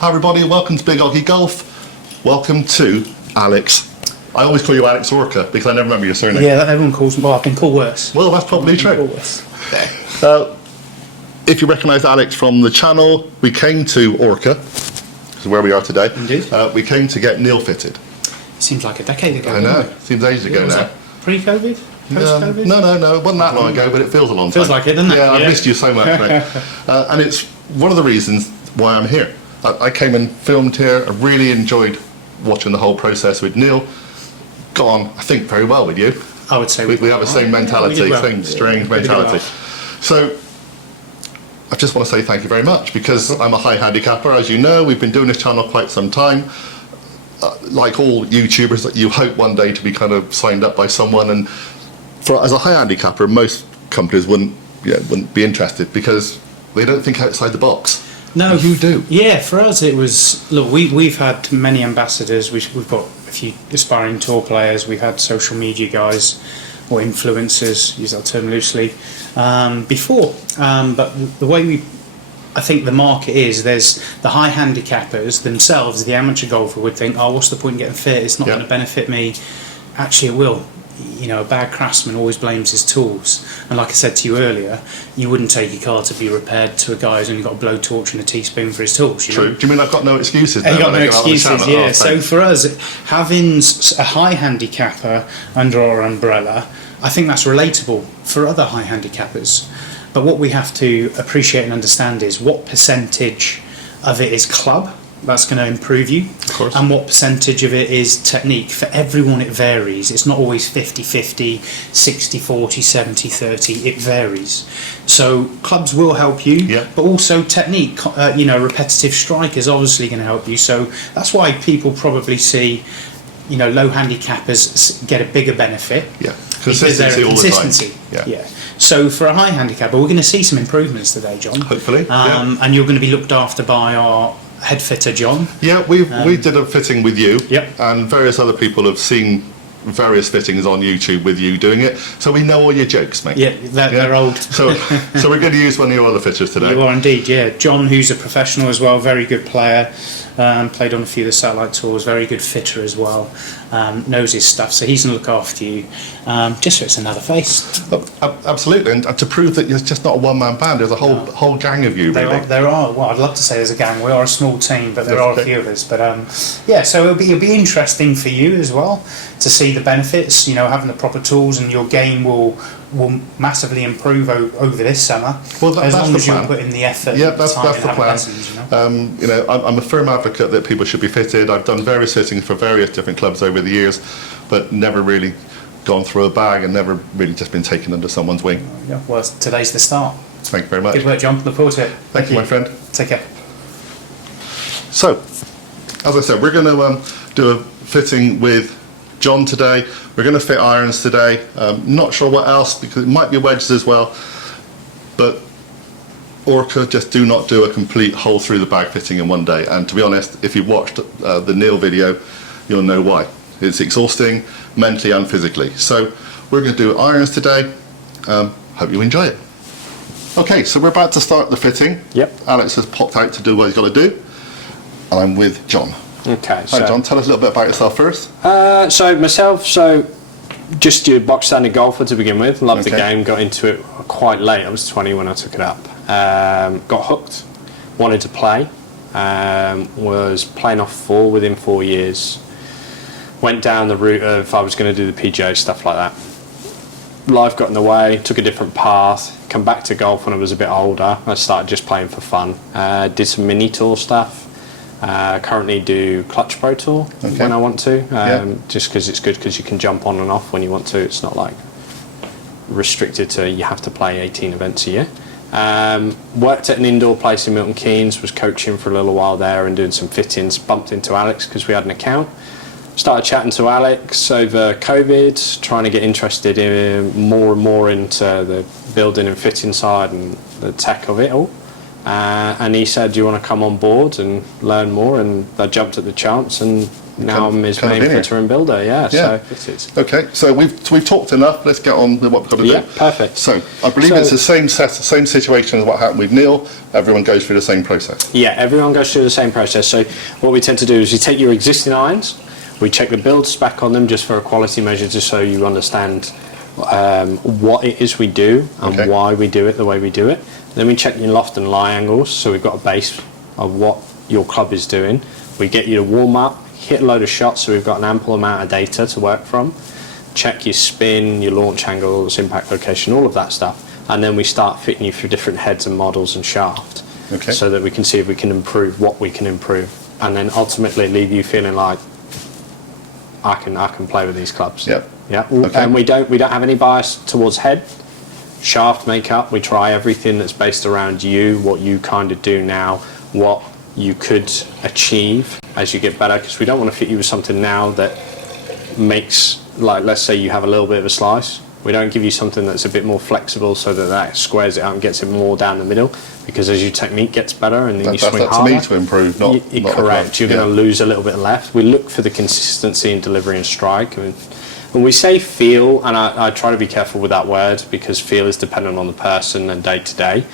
Hi everybody, welcome to Big OGGIE Golf. Welcome to Alex. I always call you Alex Orka because I never remember your surname. Yeah, everyone calls me, well, I've been called worse. Well, that's probably true. If you recognise Alex from the channel, we came to Orka, which is where we are today. Indeed. We came to get Neil fitted. Seems like a decade ago. I know, seems ages ago now. Pre-COVID? Post-COVID? No, it wasn't that long ago, but it feels a long time. Feels like it, doesn't it? Yeah, I've missed you so much, mate. And it's one of the reasons why I'm here. I came and filmed here. I really enjoyed watching the whole process with Neil. Got on, I think, very well with you. I would say we have the same mentality, same strange mentality. So I just want to say thank you very much because I'm a high handicapper, as you know. We've been doing this channel quite some time. Like all YouTubers, you hope one day to be kind of signed up by someone, and as a high handicapper, most companies wouldn't be interested because they don't think outside the box. No, you do. Yeah, for us it was. Look, we've had many ambassadors. We've got a few aspiring tour players. We've had social media guys or influencers, use that term loosely, before. But the way I think the market is, there's the high handicappers themselves. The amateur golfer would think, oh, what's the point in getting fit? It's not going to benefit me. Actually, it will. You know, a bad craftsman always blames his tools, and like I said to you earlier, you wouldn't take your car to be repaired to a guy who's only got a blowtorch and a teaspoon for his tools. True. Do you mean I've got no excuses? You've got no excuses, yeah. Oh, so for us, having a high handicapper under our umbrella, I think that's relatable for other high handicappers. But what we have to appreciate and understand is what percentage of it is club. That's going to improve you, of course. And what percentage of it is technique. For everyone it varies. It's not always 50-50, 60-40, 70-30, it varies. So clubs will help you, but also technique, repetitive strike is obviously going to help you. So that's why people probably see, low handicappers get a bigger benefit. Yeah, consistency all the time. Yeah. So for a high handicapper, we're going to see some improvements today, John. Hopefully. And you're going to be looked after by our head fitter, John. Yeah, we did a fitting with you, Yep. and various other people have seen various fittings on YouTube with you doing it, so we know all your jokes, mate. Yeah, they're old. So we're going to use one of your other fitters today. You are indeed, yeah. John, who's a professional as well, very good player, played on a few of the satellite tours, very good fitter as well, knows his stuff, so he's going to look after you, just so it's another face. Absolutely, and to prove that it's just not a one-man band, there's a whole gang of you, really. There are, well, I'd love to say there's a gang. We are a small team, but there are a few of us. But yeah, so it'll be interesting for you as well to see the benefits. Having the proper tools, and your game will massively improve over this summer. Well, as long as you plan. put in the effort. Yeah, that's the plan. Lessons, I'm a firm advocate that people should be fitted. I've done various fittings for various different clubs over the years, but never really gone through a bag and never really just been taken under someone's wing. Yeah, well, today's the start. Thank you very much. Good work, John. Look forward to it. Thank you, my friend. Take care. So, as I said, we're going to do a fitting with John today. We're going to fit irons today. Not sure what else, because it might be wedges as well. But Orka just do not do a complete hole through the bag fitting in one day. And to be honest, if you watched the Neil video, you'll know why. It's exhausting, mentally and physically. So we're going to do irons today. Hope you enjoy it. Okay, so we're about to start the fitting. Yep. Alex has popped out to do what he's got to do. And I'm with John. Okay. Hi John, tell us a little bit about yourself first. So myself, just your box standard golfer to begin with. Loved the game, got into it quite late. I was 20 when I took it up. Got hooked, wanted to play. Was playing off within 4 years. Went down the route of I was going to do the PGA, stuff like that. Life got in the way, took a different path. Come back to golf when I was a bit older. I started just playing for fun. Did some mini tour stuff. Currently do Clutch Pro Tour when I want to, just because it's good because you can jump on and off when you want to. It's not like restricted to you have to play 18 events a year. Worked at an indoor place in Milton Keynes, was coaching for a little while there and doing some fittings. Bumped into Alex because we had an account. Started chatting to Alex over COVID, trying to get interested in more and more into the building and fitting side and the tech of it all. And he said, do you want to come on board and learn more? And I jumped at the chance and Now I'm his main fitter and builder, so it is. Okay, so we've talked enough. Let's get on with what we've got to do. Yeah, perfect. So I believe it's the same situation as what happened with Neil. Everyone goes through the same process. Yeah, everyone goes through the same process. So what we tend to do is you take your existing irons, we check the build spec on them just for a quality measure, just so you understand what it is we do and why we do it the way we do it. Then we check your loft and lie angles, so we've got a base of what your club is doing. We get you to warm up, hit a load of shots, so we've got an ample amount of data to work from. Check your spin, your launch angles, impact location, all of that stuff. And then we start fitting you through different heads and models and shaft, so that we can see if we can improve what we can improve. And then ultimately leave you feeling like, I can play with these clubs. Yep. Yeah. And we don't have any bias towards head, shaft makeup. We try everything that's based around you, what you kind of do now, what you could achieve as you get better, because we don't want to fit you with something now that makes, like, let's say you have a little bit of a slice. We don't give you something that's a bit more flexible so that squares it out and gets it more down the middle, because as your technique gets better and then you swing harder, that's me to improve, not correct. You're going to lose a little bit left. We look for the consistency in delivery and strike. When we say feel, and I try to be careful with that word because feel is dependent on the person and day to day,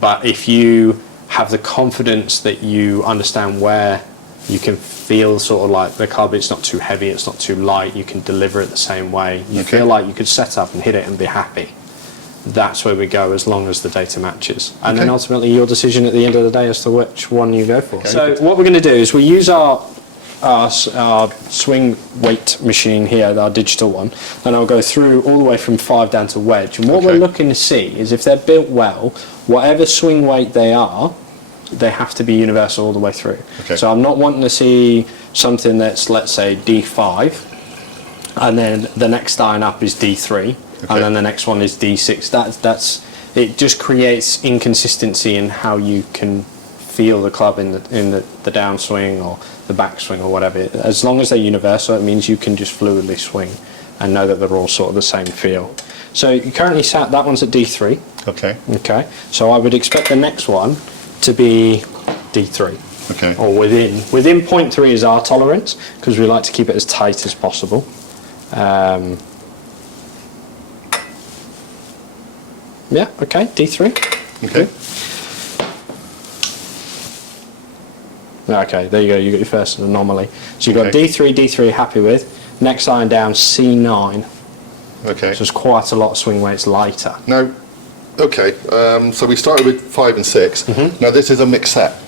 but if you have the confidence that you understand where you can feel sort of like the club, it's not too heavy, it's not too light, you can deliver it the same way, you feel like you could set up and hit it and be happy, that's where we go, as long as the data matches. And then ultimately your decision at the end of the day as to which one you go for. So what we're going to do is we use our swing weight machine here, our digital one, and I'll go through all the way from 5 down to wedge. And what we're looking to see is if they're built well, whatever swing weight they are, they have to be universal all the way through. So I'm not wanting to see something that's, let's say, D5, and then the next iron up is D3, and then the next one is D6. It just creates inconsistency in how you can feel the club in the downswing or the backswing or whatever. As long as they're universal, it means you can just fluidly swing and know that they're all sort of the same feel. So you currently sat, that one's at D3. Okay. So I would expect the next one to be D3. Or within 0.3 is our tolerance, because we like to keep it as tight as possible. D3. Okay, there you go, you got your first anomaly. So you've got D3, happy with. Next iron down, C9. So it's quite a lot of swing weights lighter. Now, so we started with 5 and 6. Now this is a mixed set.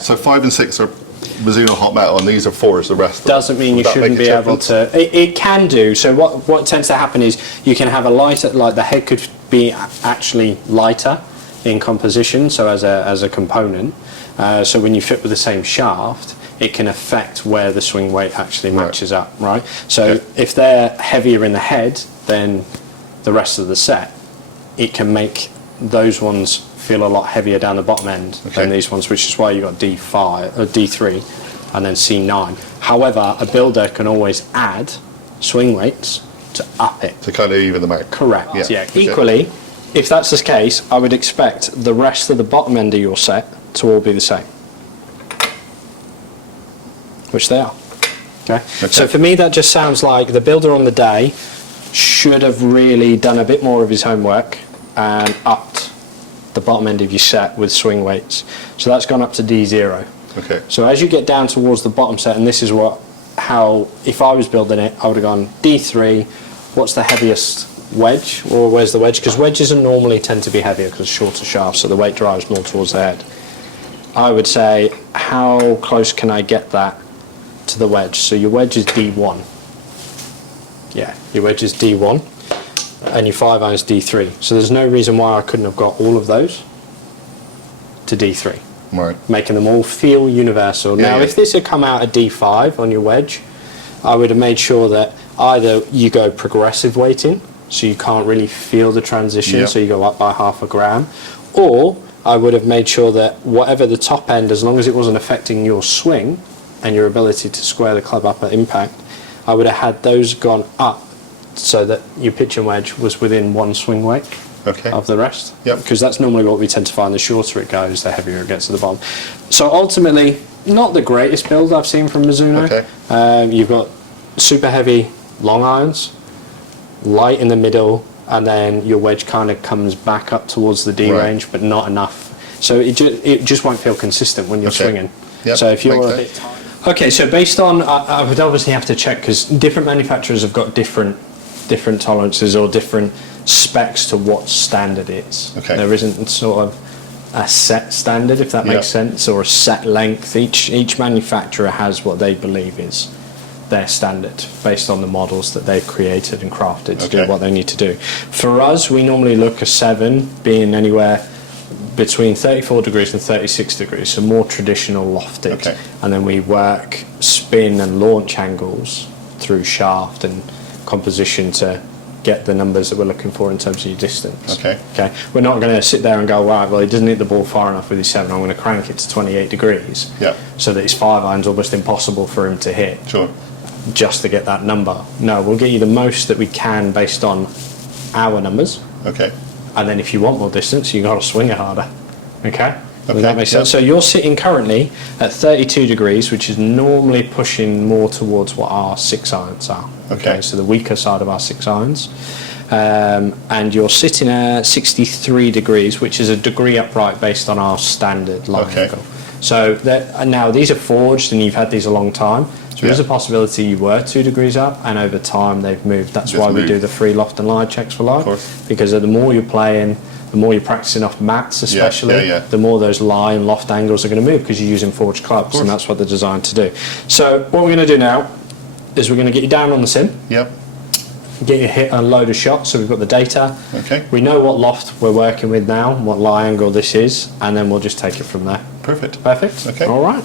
So 5 and 6 are Mizuno hot metal, and these are 4s, the rest. Doesn't mean you shouldn't be able to. It can do. So what tends to happen is you can have a lighter, like the head could be actually lighter in composition, so as a component. So when you fit with the same shaft, it can affect where the swing weight actually matches up, right? So if they're heavier in the head than the rest of the set, it can make those ones feel a lot heavier down the bottom end than these ones, which is why you've got D5 or D3 and then C9. However, a builder can always add swing weights to up it. To kind of even them out. Correct, Equally, if that's the case, I would expect the rest of the bottom end of your set to all be the same. Which they are. So for me that just sounds like the builder on the day should have really done a bit more of his homework and upped the bottom end of your set with swing weights. So that's gone up to D0. So as you get down towards the bottom set, and this is how if I was building it, I would have gone D3, what's the heaviest wedge, or where's the wedge? Because wedges normally tend to be heavier because shorter shafts, so the weight drives more towards the head. I would say, how close can I get that to the wedge? So your wedge is D1. Your wedge is D1, and your 5 iron is D3. So there's no reason why I couldn't have got all of those to D3. Making them all feel universal. Now, if this had come out at D5 on your wedge, I would have made sure that either you go progressive weighting, so you can't really feel the transition, so you go up by half a gram, or I would have made sure that whatever the top end, as long as it wasn't affecting your swing and your ability to square the club up at impact, I would have had those gone up so that your pitch and wedge was within one swing weight of the rest. Because that's normally what we tend to find. The shorter it goes, the heavier it gets at the bottom. So ultimately, not the greatest build I've seen from Mizuno. Okay. You've got super heavy long irons, light in the middle, and then your wedge kind of comes back up towards the D range, but not enough. So it just won't feel consistent when you're swinging. Yep. So if you're a Makes bit tight. Okay, so based on, I would obviously have to check because different manufacturers have got different tolerances or different specs to what standard is. Okay. There isn't sort of a set standard, if that makes sense, or a set length. Each manufacturer has what they believe is their standard based on the models that they've created and crafted to do what they need to do. For us, we normally look at 7 being anywhere between 34 degrees and 36 degrees, so more traditional lofted. Okay. And then we work spin and launch angles through shaft and composition to get the numbers that we're looking for in terms of your distance. Okay. Okay. We're not going to sit there and go, right, well, he doesn't hit the ball far enough with his 7, I'm going to crank it to 28 degrees. Yeah. So that his 5 iron's almost impossible for him to hit. Sure. Just to get that number. No, we'll get you the most that we can based on our numbers. Okay. And then if you want more distance, you've got to swing it harder. Okay? Does Okay, that make sense? So you're sitting currently at 32 degrees, which is normally pushing more towards what our 6 irons are. Okay. So the weaker side of our 6 irons. And you're sitting at 63 degrees, which is a degree upright based on our standard line angle. So now these are forged and you've had these a long time. So there is a possibility you were 2 degrees up, and over time they've moved. That's why we do the free loft and lie checks for live, because the more you're playing, the more you're practicing off mats especially, the more those lie and loft angles are going to move because you're using forged clubs, and that's what they're designed to do. So what we're going to do now is we're going to get you down on the sim, Yep. get you hit a load of shots, so we've got the data. Okay. We know what loft we're working with now, what lie angle this is, and then we'll just take it from there. Perfect. Perfect? Okay. All right.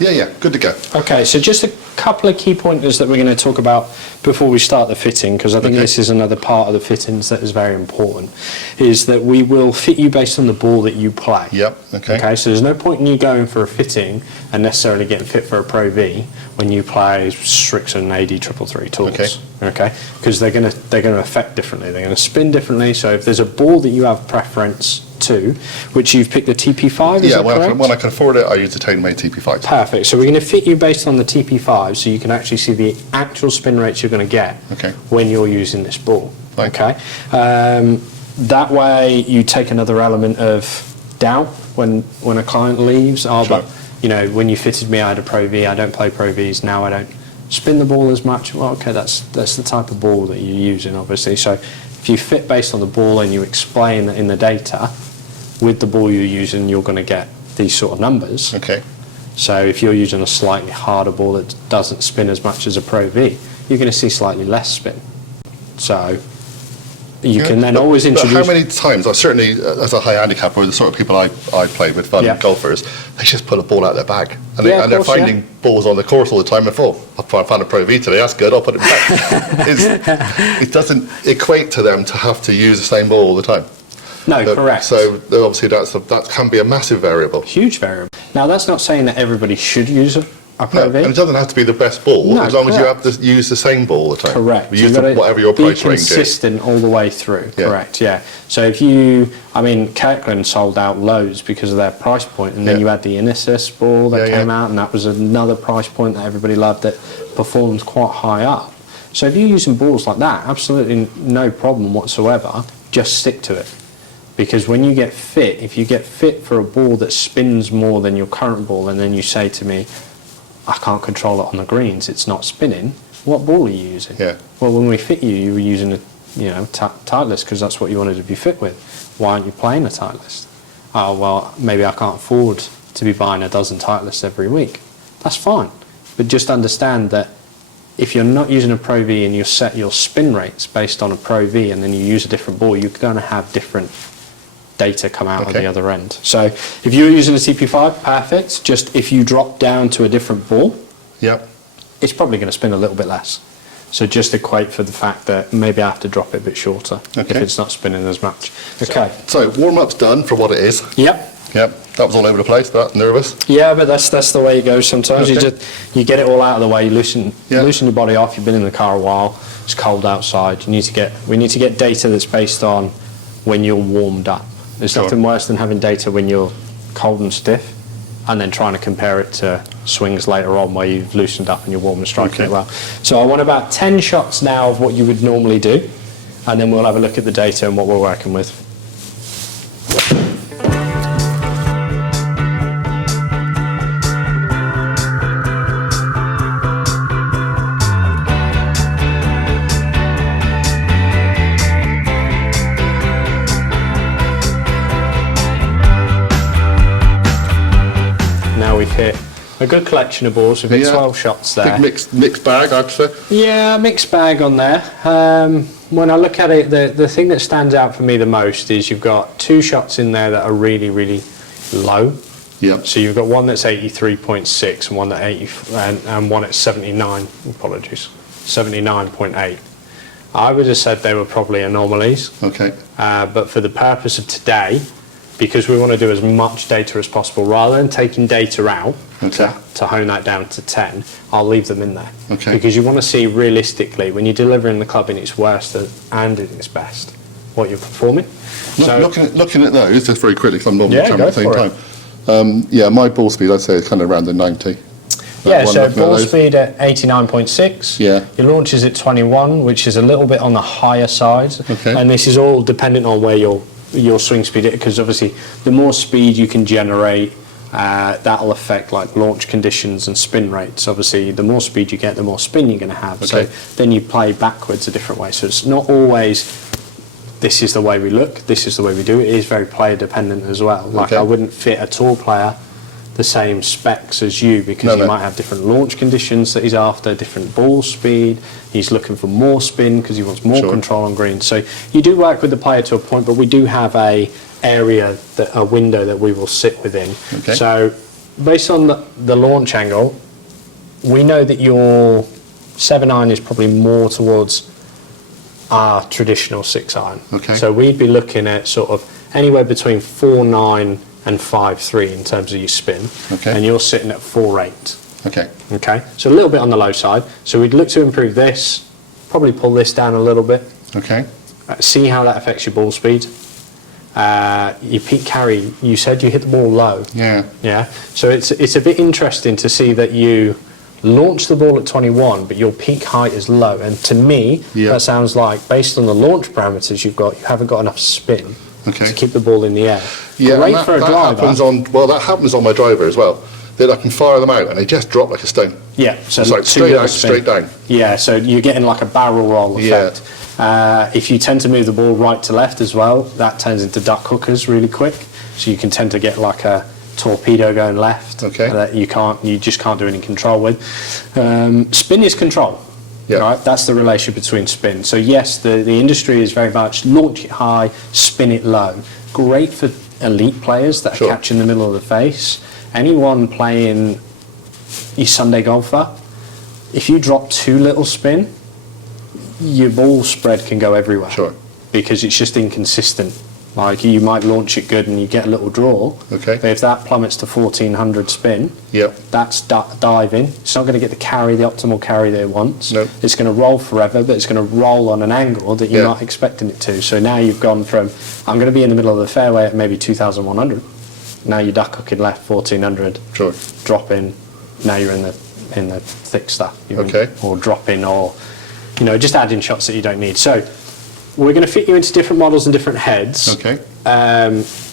Yeah, good to go. Okay, so just a couple of key pointers that we're going to talk about before we start the fitting, because I think this is another part of the fittings that is very important, is that we will fit you based on the ball that you play. Yep, okay. Okay, so there's no point in you going for a fitting and necessarily getting fit for a Pro V when you play Strixon AD 333 tools. Okay, because they're going to affect differently. They're going to spin differently. So if there's a ball that you have preference to, which you've picked the TP5, is that correct? when I can afford it, I use the TaylorMade TP5. Perfect. So we're going to fit you based on the TP5, so you can actually see the actual spin rates you're going to get when you're using this ball. Fine. Okay. That way, you take another element of doubt when a client leaves. Oh, but you know, when you fitted me, I had a Pro V. I don't play Pro Vs now. I don't spin the ball as much. Well, okay, that's the type of ball that you're using, obviously. So if you fit based on the ball and you explain that in the data, with the ball you're using, you're going to get these sort of numbers. Okay. So if you're using a slightly harder ball that doesn't spin as much as a Pro V, you're going to see slightly less spin. So you can then always introduce... But how many times, certainly as a high handicapper, the sort of people I play with, fun golfers, they just pull a ball out of their bag. And, they're finding balls on the course all the time. And I found a Pro V today, that's good, I'll put it back. It doesn't equate to them to have to use the same ball all the time. No, correct. So obviously that can be a massive variable. Huge variable. Now that's not saying that everybody should use a Pro V. And it doesn't have to be the best ball, as long as you have to use the same ball all the time. Correct. You use whatever your price range is. Be consistent all the way through. Correct. Yeah. So if you, Kirkland sold out loads because of their price point, and then you had the Inesis ball that came out, and that was another price point that everybody loved that performs quite high up. So if you're using balls like that, absolutely no problem whatsoever. Just stick to it. Because when you get fit, if you get fit for a ball that spins more than your current ball, and then you say to me, I can't control it on the greens, it's not spinning, what ball are you using? Yeah. Well, when we fit you, you were using a Titleist because that's what you wanted to be fit with. Why aren't you playing a Titleist? Oh, well, maybe I can't afford to be buying a dozen Titleists every week. That's fine. But just understand that if you're not using a Pro V and you set your spin rates based on a Pro V and then you use a different ball, you're going to have different data come out of the other end. So if you're using a TP5, perfect. Just if you drop down to a different ball, it's probably going to spin a little bit less. So just equate for the fact that maybe I have to drop it a bit shorter if it's not spinning as much. Okay. So warm-up's done for what it is. Yep. That was all over the place, that, nervous. Yeah, but that's the way it goes sometimes. You get it all out of the way, you loosen your body off, you've been in the car a while, it's cold outside. We need to get data that's based on when you're warmed up. There's nothing worse than having data when you're cold and stiff. and then trying to compare it to swings later on where you've loosened up and you're warm and striking it well. So I want about 10 shots now of what you would normally do, and then we'll have a look at the data and what we're working with. Now we've hit a good collection of balls. We've hit 12 shots there. Big mixed bag, I'd say. Yeah, mixed bag on there. When I look at it, the thing that stands out for me the most is you've got 2 shots in there that are really, really low. Yep. So you've got one that's 83.6 and one that and one at 79. Apologies, 79.8. I would have said they were probably anomalies. Okay. But for the purpose of today, because we want to do as much data as possible, rather than taking data out to hone that down to 10, I'll leave them in there. Okay. Because you want to see realistically, when you're delivering the club in its worst and in its best, what you're performing. So, looking at those, just very quickly, because I'm normally jumping at the same it. time. My ball speed, I'd say, is kind of around the 90. Yeah, so ball speed at 89.6. Yeah. Your launch is at 21, which is a little bit on the higher side. Okay. And this is all dependent on where your swing speed is, because obviously the more speed you can generate, that'll affect like launch conditions and spin rates. Obviously, the more speed you get, the more spin you're going to have. Okay. So then you play backwards a different way. So it's not always this is the way we look, this is the way we do it. It is very player dependent as well. Like I wouldn't fit a tall player the same specs as you, because he might have different launch conditions that he's after, different ball speed. He's looking for more spin because he wants more control on green. So you do work with the player to a point, but we do have a window that we will sit within. Okay. So based on the launch angle, we know that your 7-iron is probably more towards our traditional 6-iron. Okay. So we'd be looking at sort of anywhere between 4.9 and 5.3 in terms of your spin. Okay. And you're sitting at 4.8. Okay. Okay. So a little bit on the low side. So we'd look to improve this, probably pull this down a little bit. Okay. See how that affects your ball speed. Your peak carry, you said you hit the ball low. Yeah. Yeah. So it's a bit interesting to see that you launch the ball at 21, but your peak height is low. And to me, that sounds like, based on the launch parameters you've got, you haven't got enough spin to keep the ball in the air. Yeah, Great and for a driver. That happens on my driver as well. That I can fire them out and they just drop like a stone. Yeah, so it's like straight down. Yeah, so you're getting like a barrel roll effect. If you tend to move the ball right to left as well, that turns into duck hookers really quick. So you can tend to get like a torpedo going left that you just can't do any control with. Spin is control. Yeah. Right? That's the relationship between spin. So yes, the industry is very much launch it high, spin it low. Great for elite players that are catching the middle of the face. Anyone playing your Sunday golfer, if you drop too little spin, your ball spread can go everywhere. Sure. Because it's just inconsistent. Like you might launch it good and you get a little draw. Okay. But if that plummets to 1400 spin, that's diving. It's not going to get the optimal carry that it wants. Nope. It's going to roll forever, but it's going to roll on an angle that you're not expecting it to. So now you've gone from, I'm going to be in the middle of the fairway at maybe 2100. Now you're duck hooking left 1400. Sure. Drop in. Now you're in the thick stuff. Or drop in, or just adding shots that you don't need. So we're going to fit you into different models and different heads. Okay.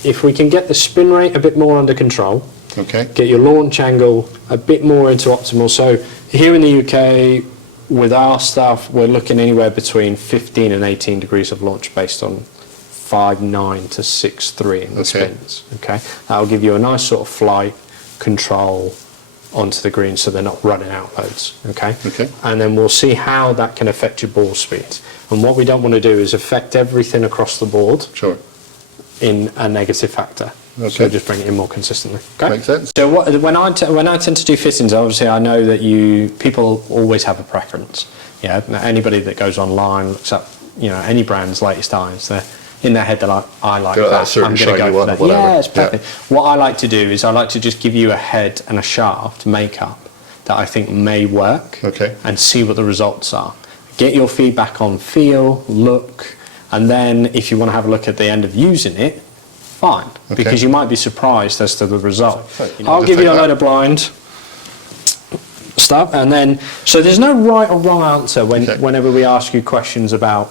If we can get the spin rate a bit more under control, get your launch angle a bit more into optimal. So here in the UK, with our stuff, we're looking anywhere between 15 and 18 degrees of launch based on 5.9 to 6.3 in the spins. Okay, that'll give you a nice sort of flight control onto the green, so they're not running out loads. Okay. And then we'll see how that can affect your ball speed. And what we don't want to do is affect everything across the board. Sure. In a negative factor. So just bring it in more consistently. Okay. Makes sense. So when I tend to do fittings, obviously I know that people always have a preference. Yeah. Anybody that goes online looks up any brand's latest irons, they're in their head they're like, I like that. I'm going to go for that. Yeah, it's perfect. What I like to do is I like to just give you a head and a shaft makeup that I think may work. And see what the results are. Get your feedback on feel, look, and then if you want to have a look at the end of using it, fine, because you might be surprised as to the result. Okay. I'll give you a load of blind stuff, and then, so there's no right or wrong answer whenever we ask you questions about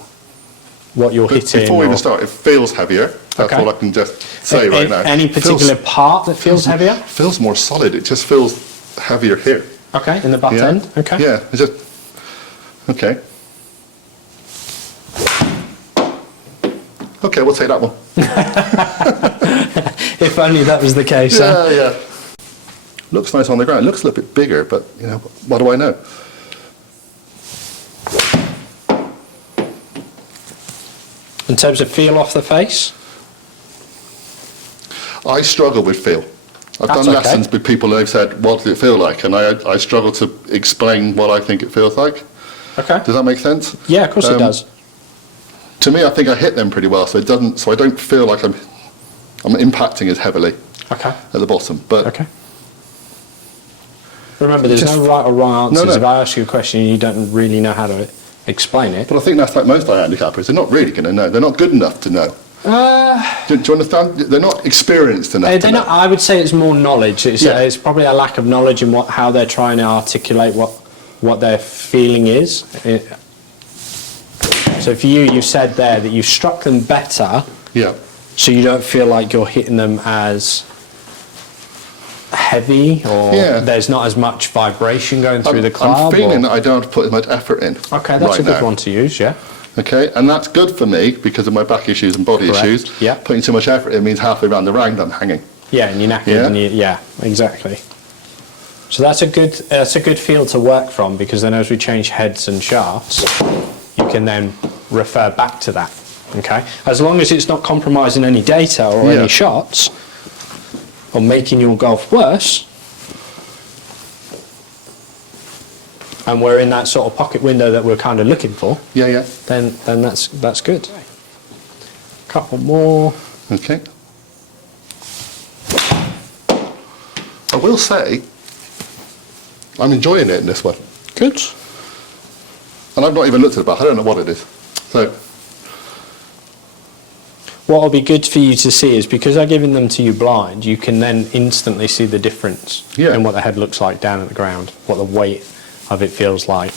what you're hitting. Before we even start, it feels heavier. That's all I can just say right now. Any particular part that feels heavier? Feels more solid. It just feels heavier here. Okay, in the butt end. Okay. Yeah, it's just okay. Okay, we'll take that one. If only that was the case. Yeah. Looks nice on the ground. It looks a little bit bigger, but you know, what do I know? In terms of feel off the face? I struggle with feel. I've done lessons with people and they've said, what does it feel like? And I struggle to explain what I think it feels like. Okay. Does that make sense? Yeah, of course it does. To me, I think I hit them pretty well, so it doesn't. So I don't feel like I'm impacting as heavily at the bottom. But remember, there's no right or wrong answers. If I ask you a question and you don't really know how to explain it. But I think that's like most handicappers. They're not really going to know. They're not good enough to know. Do you understand? They're not experienced enough to know. I would say it's more knowledge. It's probably a lack of knowledge in how they're trying to articulate what their feeling is. So for you said there that you struck them better. Yeah. So you don't feel like you're hitting them as heavy, or there's not as much vibration going through the club? I'm feeling that I don't have to put as much effort in. Okay, that's a good one to use, yeah. Okay, and that's good for me because of my back issues and body issues. Yeah. Putting too much effort in means halfway around the round I'm hanging. Yeah, and you're knackered. And exactly. So that's a good field to work from, because then as we change heads and shafts, you can then refer back to that. Okay, as long as it's not compromising any data or any shots, or making your golf worse, and we're in that sort of pocket window that we're kind of looking for. Then that's good. Couple more. Okay. I will say, I'm enjoying it in this one. Good. And I've not even looked at the back. I don't know what it is. So. What will be good for you to see is, because I'm giving them to you blind, you can then instantly see the difference in what the head looks like down at the ground, what the weight of it feels like,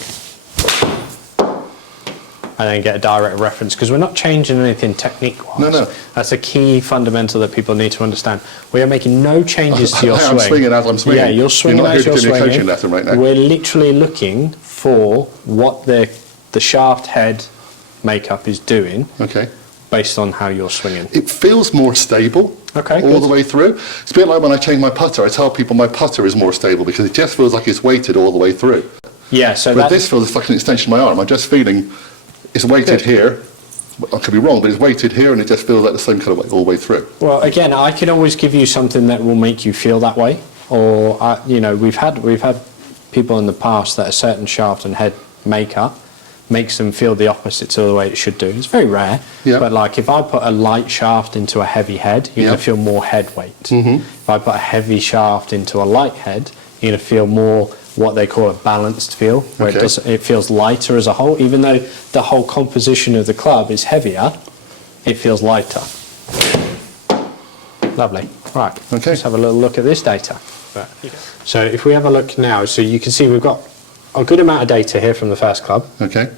and then get a direct reference, because we're not changing anything technique-wise. No. That's a key fundamental that people need to understand. We are making no changes to your swing. I'm swinging as I'm swinging. Yeah, you're swinging as you're swinging. You're not here to give me a coaching lesson right now. We're literally looking for what the shaft head makeup is doing. Okay. Based on how you're swinging. It feels more stable all the way through. It's a bit like when I change my putter. I tell people my putter is more stable because it just feels like it's weighted all the way through. Yeah, so but this feels like an extension of my arm. I'm just feeling it's weighted here. I could be wrong, but it's weighted here and it just feels like the same kind of weight all the way through. Well, again, I can always give you something that will make you feel that way. Or, we've had people in the past that a certain shaft and head makeup makes them feel the opposite to the way it should do. It's very rare, but like if I put a light shaft into a heavy head, you're going to feel more head weight. If I put a heavy shaft into a light head, you're going to feel more what they call a balanced feel, where it feels lighter as a whole. Even though the whole composition of the club is heavier, it feels lighter. Lovely. Right, let's have a little look at this data. So if we have a look now, so you can see we've got a good amount of data here from the first club. Okay.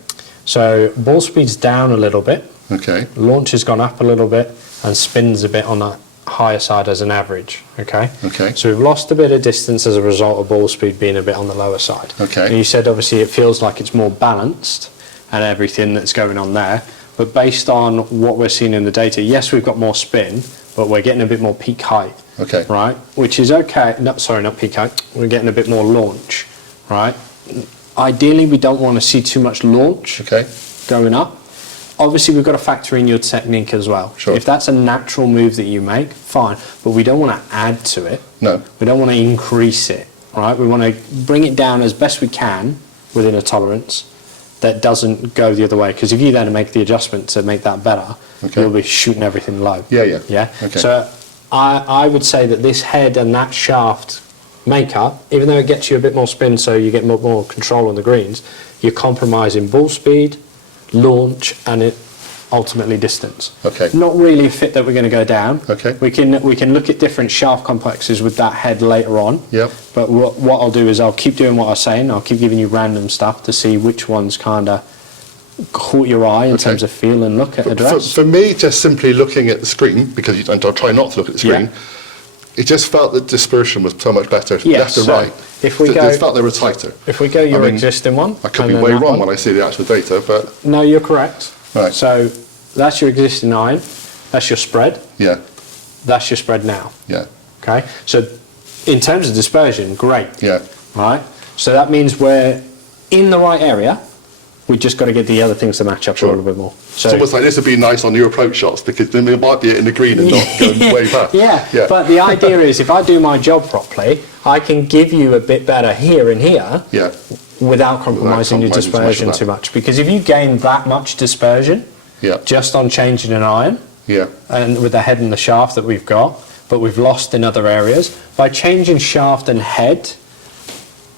So ball speed's down a little bit. Okay. Launch has gone up a little bit, and spins a bit on the higher side as an average. Okay. Okay. So we've lost a bit of distance as a result of ball speed being a bit on the lower side. Okay. And you said obviously it feels like it's more balanced and everything that's going on there. But based on what we're seeing in the data, yes, we've got more spin, but we're getting a bit more peak height. Okay. Right. Which is okay. No, sorry, not peak height. We're getting a bit more launch. Right. Ideally, we don't want to see too much launch going up. Obviously, we've got to factor in your technique as well. Sure. If that's a natural move that you make, fine. But we don't want to add to it. No. We don't want to increase it. Right. We want to bring it down as best we can within a tolerance that doesn't go the other way. Because if you then make the adjustment to make that better, you'll be shooting everything low. Yeah. Okay. So I would say that this head and that shaft makeup, even though it gets you a bit more spin so you get more control on the greens, you're compromising ball speed, launch, and ultimately distance. Okay. Not really a fit that we're going to go down. Okay. We can look at different shaft complexes with that head later on. Yep. But what I'll do is I'll keep doing what I was saying. I'll keep giving you random stuff to see which ones kind of caught your eye in terms of feel and look at address. For me, just simply looking at the screen, because and I'll try not to look at the screen, it just felt that dispersion was so much better, left and right. If we It go, just felt they were tighter. if we go your existing one, I could and be then way that wrong one. when I see the actual data, but No, you're correct. Right. So that's your existing iron. That's your spread. yeah, That's your spread now. yeah, Okay. So in terms of dispersion, great. yeah, Right. So that means we're in the right area. We just got to get the other things to match up a little bit more. So it's almost like this would be nice on your approach shots, because then we might be in the green and not going way past. yeah. But the idea is, if I do my job properly, I can give you a bit better here and here Yeah, without compromising your compromising too much dispersion of that. too much. Because if you gain that much dispersion yeah, just on changing an iron, yeah, and with the head and the shaft that we've got, but we've lost in other areas, by changing shaft and head,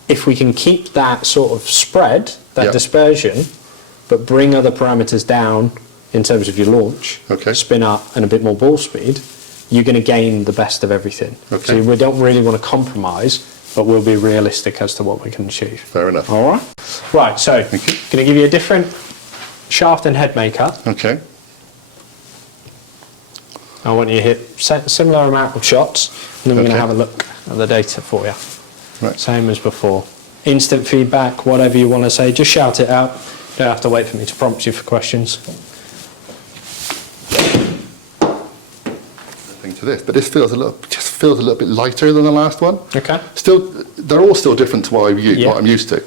if we can keep that sort of spread, that Yeah. dispersion, but bring other parameters down in terms of your launch, Okay. spin up and a bit more ball speed, you're going to gain the best of everything. Okay. So we don't really want to compromise, but we'll be realistic as to what we can achieve. fair enough. All right? Right, so Thank you. going to give you a different shaft and head maker. Okay, I want you to hit similar amount of shots, and then we're going Okay. to have a look at the data for you. right. Same as before. Instant feedback, whatever you want to say, just shout it out. You don't have to wait for me to prompt you for questions. Thing to this, but this feels just feels a little bit lighter than the last one. Okay. Still, they're all still different to what Yeah. I'm used to.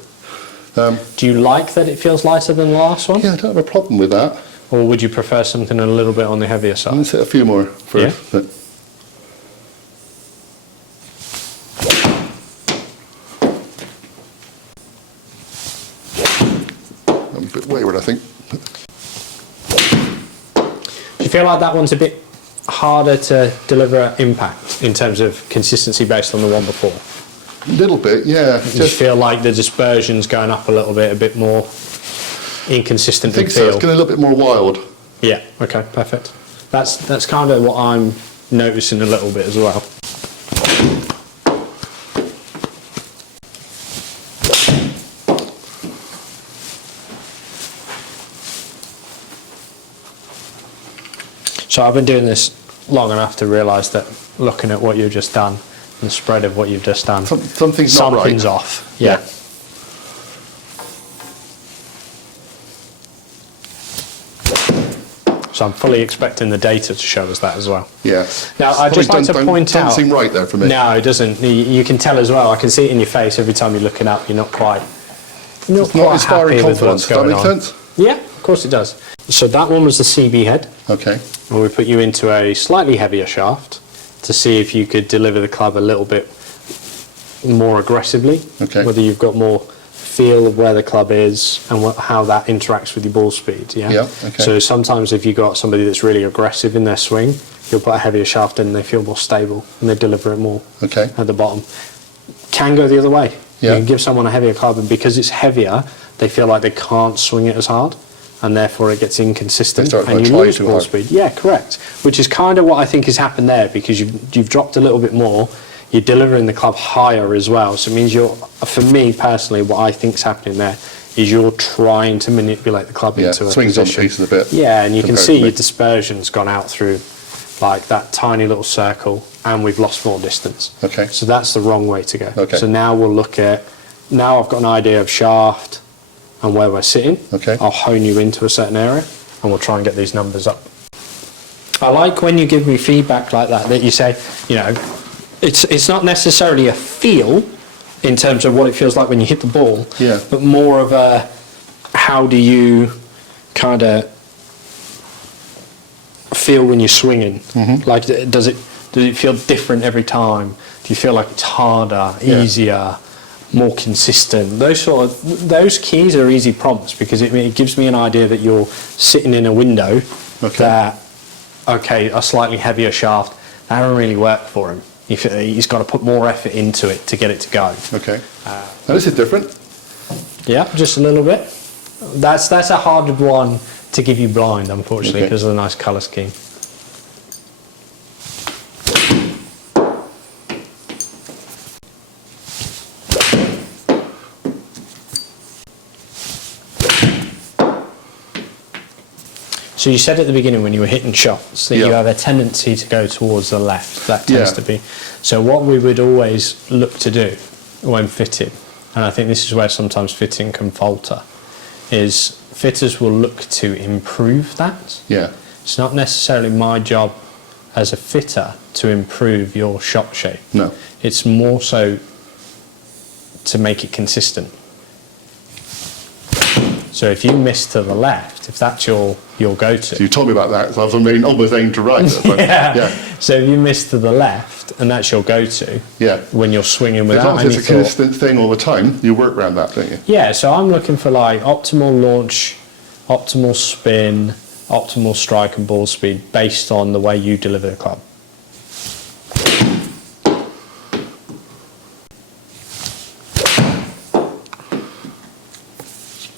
Do you like that it feels lighter than the last one? Yeah, I don't have a problem with that. Or would you prefer something a little bit on the heavier side? Let's hit a few more first. Yeah. But I'm a bit wayward, I think. Do you feel like that one's a bit harder to deliver impact in terms of consistency based on the one before? A little bit, yeah. Do you feel like the dispersion's going up a bit more inconsistent I think in so. feel? It's getting a little bit more wild. Yeah, okay, perfect. That's kind of what I'm noticing a little bit as well. So I've been doing this long enough to realise that looking at what you've just done and the spread of what you've just done, Something's not right. something's off. Yeah. So I'm fully expecting the data to show us that as well. Yeah. Now, I'd just like to point out... Doesn't seem right there for me. No, it doesn't. You can tell as well. I can see it in your face every time you're looking up. You're not quite Not inspiring happy with confidence. what's Does that going make on. sense? Yeah, of course it does. So that one was the CB head, Okay. where we put you into a slightly heavier shaft to see if you could deliver the club a little bit more aggressively. Okay. Whether you've got more feel of where the club is and how that interacts with your ball speed. Yeah. Yeah, okay. So sometimes if you've got somebody that's really aggressive in their swing, you'll put a heavier shaft in and they feel more stable and they deliver it more Okay. at the bottom. Can go the other way. Yeah. You can give someone a heavier club, and because it's heavier, they feel like they can't swing it as hard, and therefore it gets inconsistent, They start and you trying lose too ball hard. speed. Yeah, correct. Which is kind of what I think has happened there, because you've dropped a little bit more. You're delivering the club higher as well, so it means for me personally, what I think's happening there is you're trying to manipulate the club Yeah. into a Swings on position. pieces a bit. Yeah, and you can compared see to me. your dispersion's gone out through like that tiny little circle, and we've lost more distance. Okay. So that's the wrong way to go. Okay. So now we'll look at, now I've got an idea of shaft and where we're sitting. Okay. I'll hone you into a certain area, and we'll try and get these numbers up. I like when you give me feedback like that you say, it's not necessarily a feel in terms of what it feels like when you hit the ball, Yeah. but more of a, how do you kind of feel when you're swinging? Mm-hmm. Like, does it feel different every time? Do you feel like it's harder, Yeah. easier, more consistent? Those keys are easy prompts, because it gives me an idea that you're sitting in a window that, okay, a slightly heavier shaft, that don't really work for him. He's got to put more effort into it to get it to go. Okay. Now this is different. Yeah, just a little bit. That's a hard one to give you blind, unfortunately, Okay. because of the nice colour scheme. So you said at the beginning when you were hitting shots that you Yeah. have a tendency to go towards the left. That tends Yeah. to be. So what we would always look to do when fitting, and I think this is where sometimes fitting can falter, is fitters will look to improve that. Yeah. It's not necessarily my job as a fitter to improve your shot shape. No. It's more so to make it consistent. So if you miss to the left, if that's your go-to. So you told me about that, so I was almost aimed to right. Yeah. Yeah. So if you miss to the left and that's your go-to, Yeah. when you're swinging As without long as any it's a thought. consistent thing all the time, you work around that, don't you? Yeah, so I'm looking for like optimal launch, optimal spin, optimal strike and ball speed based on the way you deliver the club.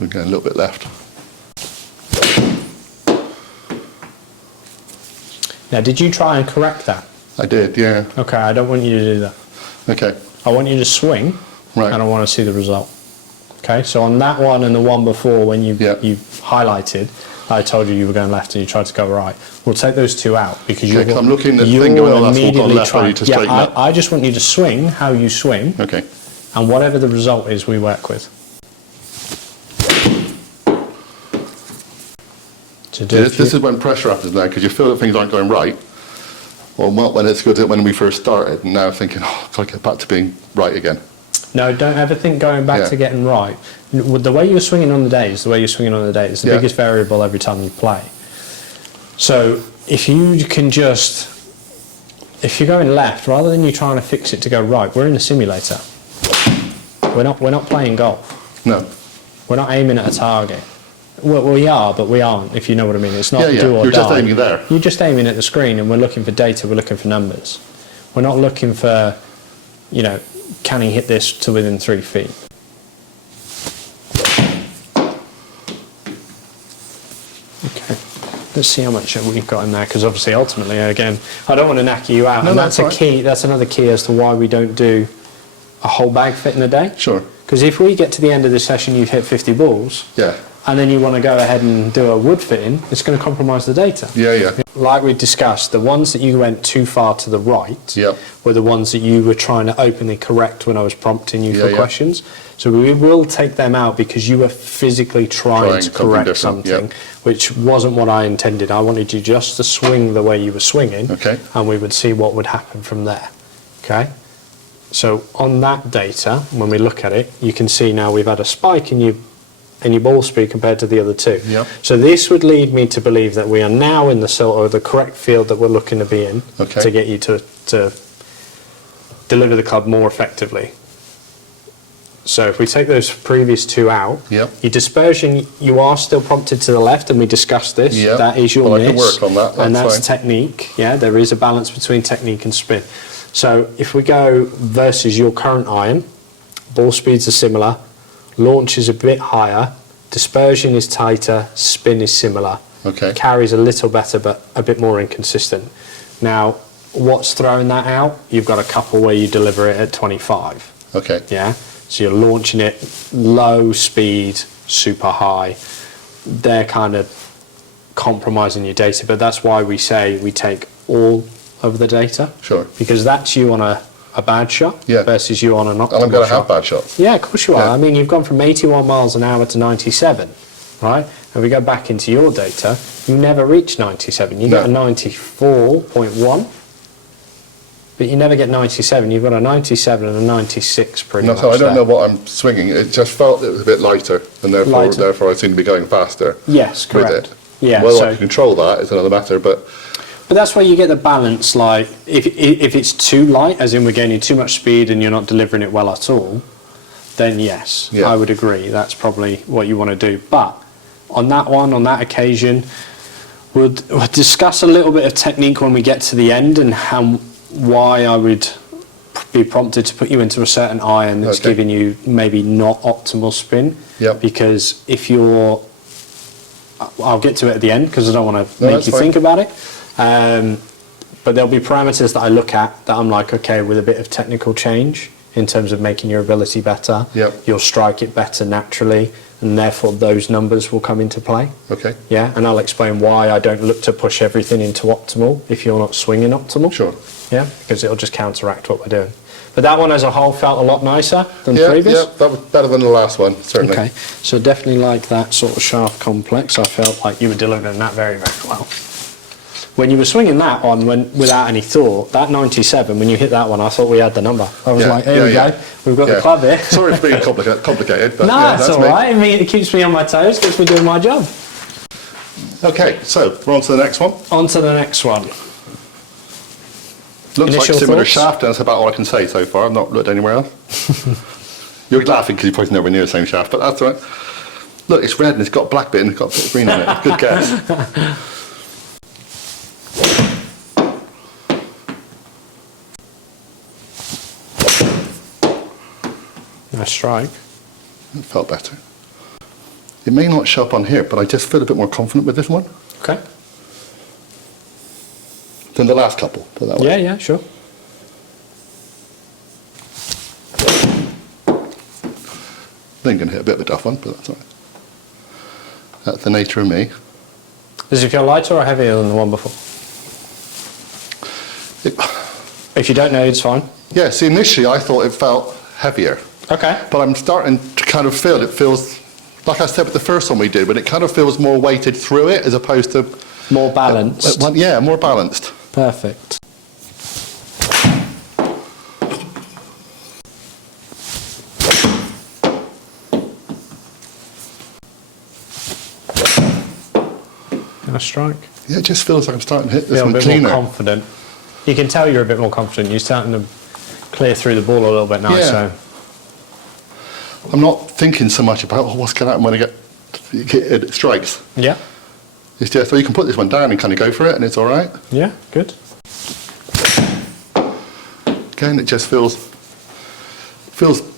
We're going a little bit left. Now, did you try and correct that? I did, yeah. Okay, I don't want you to do that. Okay. I want you to swing, Right. and I want to see the result. Okay, so on that one and the one before, when you Yeah. you highlighted, I told you were going left and you tried to go right. We'll take those two out because Okay, 'cause I'm looking at the thing going, oh, that's all gone left, I need to straighten up. I just want you to swing how you swing, Okay. and whatever the result is, we work with. So do a This few- is when pressure happens now, because you feel that things aren't going right. Or when it's good when we first started, and now thinking, oh, I've got to get back to being right again. No, don't ever think going back Yeah. to getting right. The way you're swinging on the day is the way you're swinging on the day. It's the Yeah. biggest variable every time you play. So if you can just, if you're going left, rather than you trying to fix it to go right, we're in a simulator. We're not playing golf. No. We're not aiming at a target. Well, we are, but we aren't, if you know what I mean. It's not Yeah, yeah. do or You're just die. aiming there. You're just aiming at the screen, and we're looking for data, we're looking for numbers. We're not looking for, you know, can he hit this to within 3 feet? Okay, let's see how much we've got in there, because obviously, ultimately, again, I don't want to knacker you out, No, and no, that's it's a all right. key. That's another key as to why we don't do a whole bag fit in a day. Sure. Because if we get to the end of the session, you've hit 50 balls, Yeah. and then you want to go ahead and do a wood fitting, it's going to compromise the data. Yeah, yeah. Like we discussed, the ones that you went too far to the right Yep. were the ones that you were trying to openly correct when I was prompting you Yeah, for yeah. questions. So we will take them out because you were physically trying Trying to something correct different, something, yep. which wasn't what I intended. I wanted you just to swing the way you were swinging, Okay. and we would see what would happen from there. Okay? So on that data, when we look at it, you can see now we've had a spike in your ball speed compared to the other two. Yep. So this would lead me to believe that we are now in the sort of the correct field that we're looking to be in Okay. to get you to deliver the club more effectively. So if we take those previous two out, Yep. your dispersion, you are still prompted to the left, and we discussed this. Yep. That is your Well, I miss. can work on that, and that's that's fine. technique. Yeah, there is a balance between technique and spin. So if we go versus your current iron, ball speeds are similar, launch is a bit higher, dispersion is tighter, spin is similar. Okay. Carries a little better, but a bit more inconsistent. Now, what's throwing that out? You've got a couple where you deliver it at 25. Okay. Yeah, so you're launching it low speed, super high. They're kind of compromising your data, but that's why we say we take all of the data. Sure. Because that's you on a bad shot Yeah. versus you on an optimal And I'm going to shot. have bad shots. Yeah, of course you are. Yeah. I mean, you've gone from 81 miles an hour to 97, right? And we go back into your data, you never reach 97. You get a No. 94.1. But you never get 97. You've got a 97 and a 96 pretty No, much. so I don't there. know what I'm swinging. It just felt it was a bit lighter, and Lighter. therefore I seem to be going faster Yes, with correct. it. Yeah, Whether so, I can control that is another matter, but but that's where you get the balance. Like, if it's too light, as in we're gaining too much speed and you're not delivering it well at all, then yes, Yeah. I would agree. That's probably what you want to do. But on that one, on that occasion, we'll discuss a little bit of technique when we get to the end, and why I would be prompted to put you into a certain iron that's Okay. giving you maybe not optimal spin. Yep. Because if you're I'll get to it at the end because I don't want to No, make that's you fine. think about it. But there'll be parameters that I look at that I'm like, okay, with a bit of technical change in terms of making your ability better, Yep. you'll strike it better naturally, and therefore those numbers will come into play. Okay. Yeah, and I'll explain why I don't look to push everything into optimal if you're not swinging optimal. Sure. Yeah, because it'll just counteract what we're doing. But that one as a whole felt a lot nicer than Yeah, previous. yeah, that was better than the last one, certainly. Okay, so definitely like that sort of shaft complex. I felt like you were delivering that very, very well. When you were swinging that on without any thought, that 97, when you hit that one, I thought we had the number. I was Yeah, like, here we yeah, go, we've got the club here. Sorry for being complicated, but No, yeah, that's that's all me. right. I mean, it keeps me on my toes, keeps me doing my job. Okay, so we're on to the next one. On to the next one. Looks like Initial similar thoughts? shaft, and that's about all I can say so far. I've not looked anywhere else. You're laughing because you're probably nowhere near the same shaft, but that's all right. Look, it's red and it's got a black bit and it's got a bit of green on it. Good guess. Nice strike. It felt better. It may not show up on here, but I just feel a bit more confident with this one Okay. than the last couple. Put it that way. Yeah, yeah, sure. I think I'm going to hit a bit of a tough one, but that's all right. That's the nature of me. Does it feel lighter or heavier than the one before? It, If you don't know, it's fine. yeah, see, initially I thought it felt heavier, Okay. but I'm starting to kind of feel it feels, like I said with the first one we did, but it kind of feels more weighted through it as opposed to... More balanced. Yeah, more balanced. Perfect. Nice strike. Yeah, it just feels like I'm starting to hit this Feel a one bit cleaner. more confident. You can tell you're a bit more confident. You're starting to clear through the ball a little bit now. Yeah. So I'm not thinking so much about what's going to happen when I get it strikes. yeah, It's just, so you can put this one down and kind of go for it and it's all right. yeah, good. Again, it just feels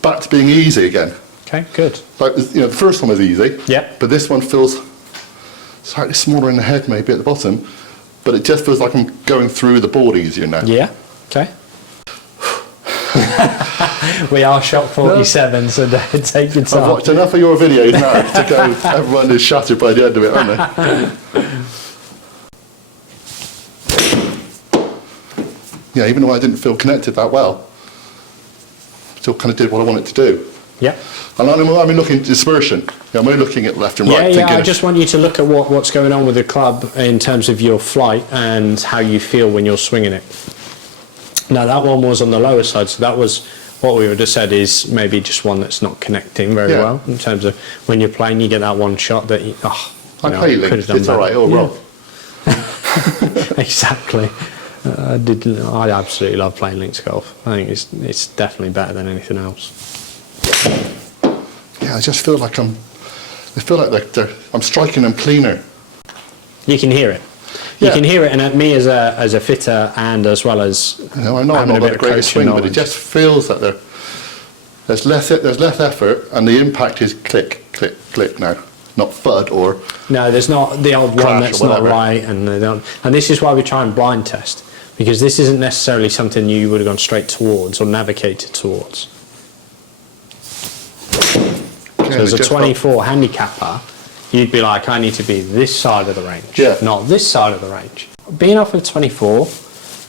back to being easy again. Okay, good. Like, you know, the first one was easy. Yeah. But this one feels slightly smaller in the head, maybe at the bottom. But it just feels like I'm going through the board easier now. Yeah. Okay. We are shot 47, so take your I've time. watched enough of your videos now to go, everyone is shattered by the end of it, aren't they? Yeah, even though I didn't feel connected that well, still kind of did what I wanted to do. Yeah. And I'm looking at dispersion. Yeah, I'm only looking at left and right. Yeah, yeah. thinking I of- just want you to look at what's going on with the club in terms of your flight and how you feel when you're swinging it. Now that one was on the lower side, so that was what we would have said is maybe just one that's not connecting very Yeah. well in terms of when you're playing, you get that one shot that you, I play could have links, done it's all right, better. all Yeah. wrong. Exactly. I absolutely love playing links golf. I think it's definitely better than anything else. Yeah, I just feel like I'm striking them cleaner. You can hear it. You Yeah. can hear it, and at me as a fitter and as well as You know, I know I'm having not a got bit the of greatest coaching swing, but it knowledge. just feels that there's less effort, and the impact is click, click, click now, not thud or. No, there's not the old Crash one or that's not whatever. right, and they don't. And this is why we try and blind test, because this isn't necessarily something you would have gone straight towards or navigated towards. So as a 24 handicapper, you'd be like, I need to be this side of the range, Yeah. not this side of the range. Being off of 24,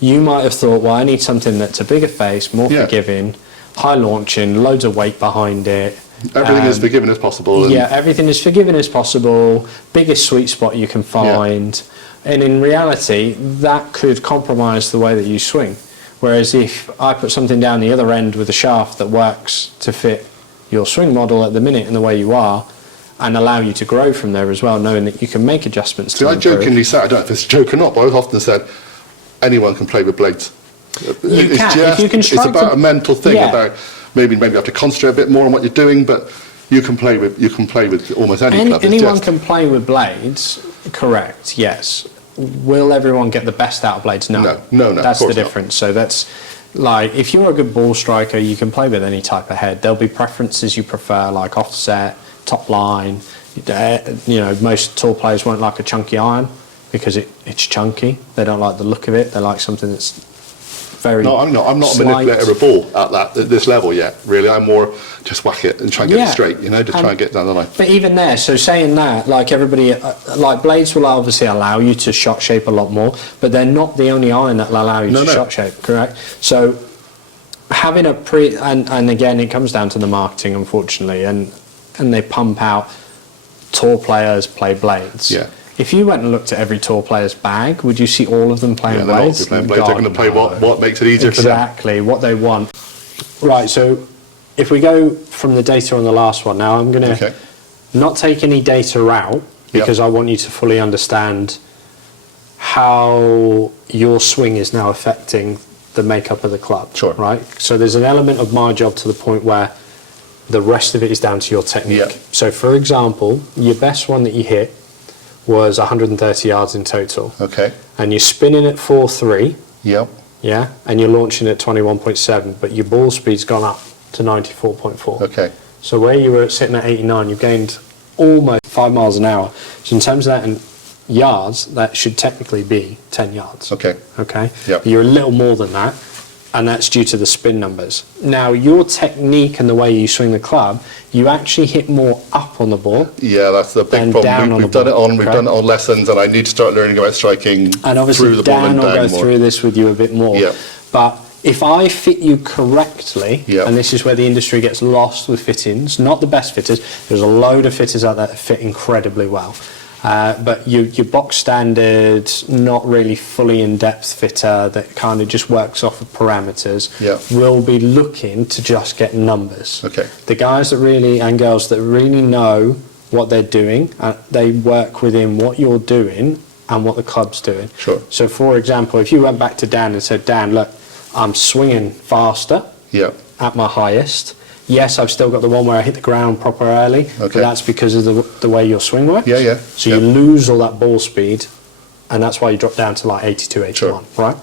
you might have thought, well, I need something that's a bigger face, more Yeah. forgiving, high launching, loads of weight behind it. Everything as forgiving as possible. And Yeah, everything as forgiving as possible, biggest sweet spot you can find. And in reality, that could compromise the way that you swing. Whereas if I put something down the other end with a shaft that works to fit your swing model at the minute and the way you are, and allow you to grow from there as well, knowing that you can make adjustments See, to I improve. jokingly said, I don't know if it's a joke or not, but I've often said anyone can play with blades. You can, if you can it's strike about them- a mental thing Yeah. about maybe you have to concentrate a bit more on what you're doing, but you can play with almost any club. It's Anyone just- can play with blades, correct, yes. Will everyone get the best out of blades? No. No, of That's the course not. difference. So that's like, if you're a good ball striker, you can play with any type of head. There'll be preferences you prefer, like offset, top line, You know, most tour players won't like a chunky iron because it's chunky. They don't like the look of it. They like something that's very No, I'm not a slight. manipulator of a ball at this level yet, really. I'm more just whack it and try and get it straight, you know, just try and get down the line. But even there, so saying that, like everybody, like blades will obviously allow you to shot shape a lot more, but they're not the only iron that will allow you to shot shape, correct? So having a and again, it comes down to the marketing, unfortunately, and they pump out tour players play blades. Yeah. If you went and looked at every tour player's bag, would you see all of them playing Yeah, they're not blades? playing blades. They're going to play what makes it easier for them. Exactly, what they want. Right, so if we go from the data on the last one, now I'm going to not take any data out because I want you to fully understand how your swing is now affecting the makeup of the club. Sure. Right? So there's an element of my job to the point where the rest of it is down to your technique. Yeah. So for example, your best one that you hit was 130 yards in total. Okay. And you're spinning at 4.3. Yep. Yeah, and you're launching at 21.7, but your ball speed's gone up to 94.4. Okay. So where you were sitting at 89, you've gained almost 5 miles an hour. So in terms of that in yards, that should technically be 10 yards. Okay. Okay? Yep. You're a little more than that, and that's due to the spin numbers. Now, your technique and the way you swing the club, you actually hit more up on the ball. Yeah, that's the Then big down problem. on We've the done it ball, on lessons, and I need to start learning about striking And obviously through the ball Dan and will go down more. through this with you a bit more. Yeah. But if I fit you correctly, Yeah. and this is where the industry gets lost with fittings, not the best fitters, there's a load of fitters out there that fit incredibly well. But your box standard, not really fully in-depth fitter that kind of just works off of parameters, will be looking to just get numbers. Okay. The guys that really, and girls that really know what they're doing, they work within what you're doing and what the club's doing. Sure. So for example, if you went back to Dan and said, Dan, look, I'm swinging faster at my highest. Yes, I've still got the one where I hit the ground proper early, but that's because of the way your swing works. Yeah, yeah. So you lose all that ball speed, and that's why you drop down to like 82, 81, right?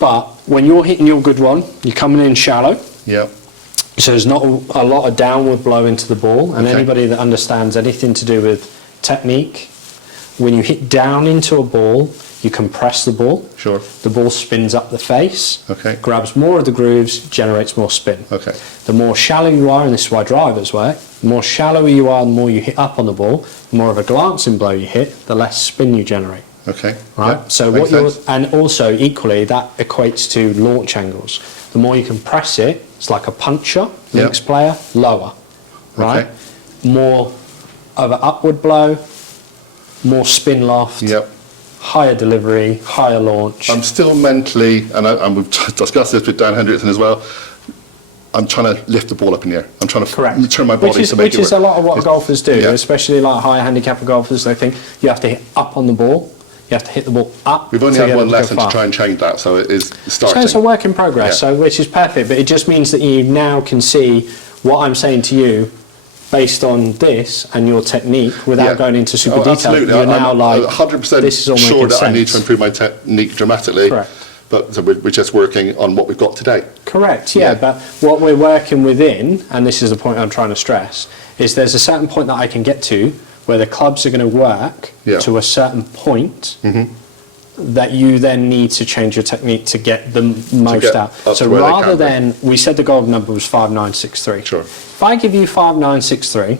But when you're hitting your good one, you're coming in shallow. Yeah. So there's not a lot of downward blow into the ball, and anybody that understands anything to do with technique, when you hit down into a ball, you compress the ball. Sure. The ball spins up the face, grabs more of the grooves, generates more spin. Okay. The more shallow you are, and this is why drivers work, the more shallow you are, the more you hit up on the ball, the more of a glancing blow you hit, the less spin you generate. Okay. Right? Yeah, So makes what you're, sense. and also equally that equates to launch angles. The more you can press it, it's like a puncher, links player, lower. Right? More of an upward blow, more spin loft. Higher delivery, higher launch. I'm still mentally, and we've discussed this with Dan Hendrickson as well, I'm trying to lift the ball up in the air. I'm trying to turn my body to make it work. Which is a lot of what golfers do, especially like high handicapper golfers. They think you have to hit up on the ball. You have to hit the ball up. We've only to had get one it to go lesson to far. try and change that, so it is starting. So it's a work in progress, so which is perfect. But it just means that you now can see what I'm saying to you based on this and your technique without going into super detail. Absolutely. You're now I'm like 100% this is all sure making that sense. I need to improve my technique dramatically. Correct. But so we're just working on what we've got today. Correct, yeah, but what we're working within, and this is the point I'm trying to stress, is there's a certain point that I can get to where the clubs are going to work to a certain point that you then need to change your technique to get the most out. So rather than, we said the golden number was 5963. Sure. If I give you 5963,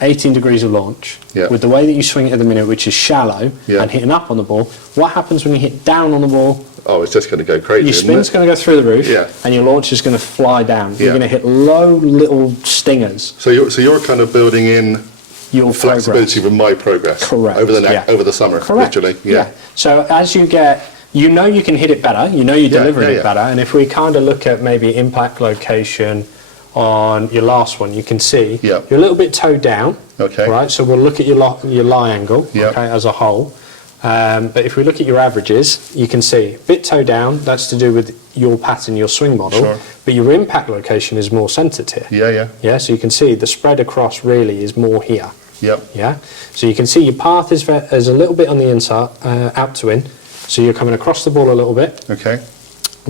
18 degrees of launch, with the way that you swing it at the minute, which is shallow and hitting up on the ball, what happens when you hit down on the ball? Oh, it's just going to go crazy. Your spin's going to go through the roof, and your launch is going to fly down. You're going to hit low little stingers. So you're kind of building in your flexibility with my progress. Correct. Over the summer, literally. Yeah. So as you get, you know you can hit it better. You know you're delivering it better. And if we kind of look at maybe impact location on your last one, you can see you're a little bit toe down. Okay. Right. So we'll look at your lie angle. Okay, as a whole. But if we look at your averages, you can see a bit toe down. That's to do with your pattern, your swing model. Sure. But your impact location is more centered here. Yeah. So you can see the spread across really is more here. Yeah. So you can see your path is a little bit on the inside, out to in. So you're coming across the ball a little bit. Okay.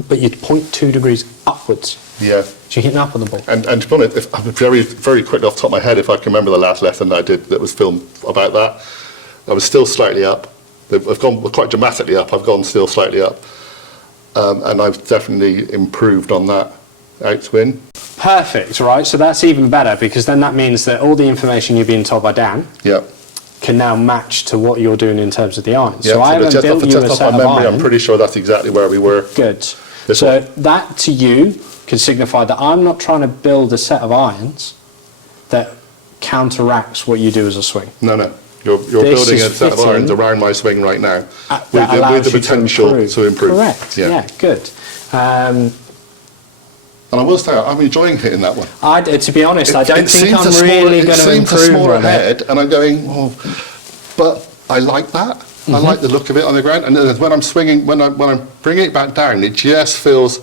But you're 0.2 degrees upwards. Yeah. So So you're hitting up on the ball. And to be honest, if, I'm very quickly off the top of my head, if I can remember the last lesson that I did that was filmed about that, I was still slightly up. I've gone quite dramatically up. I've gone still slightly up. And I've definitely improved on that outswing. Perfect, right? So that's even better, because then that means that all the information you're being told by Dan Yeah. can now match to what you're doing in terms of the irons. Yeah, So I haven't just built you a off set my of memory, iron. I'm pretty sure that's exactly where we were. Good. This So one. that to you can signify that I'm not trying to build a set of irons that counteracts what you do as a swing. No, no. You're This building is a set of fitting irons around my swing right now That with allows the you potential to improve. Correct. Yeah, good. And I will say, I'm enjoying hitting that one. To be honest, I don't think seems I'm a smaller- really going to It seems a improve smaller on it. head, and I'm going, oh, but I like that. I like the look of it on the ground, and then when I'm swinging, when I'm bringing it back down, it just feels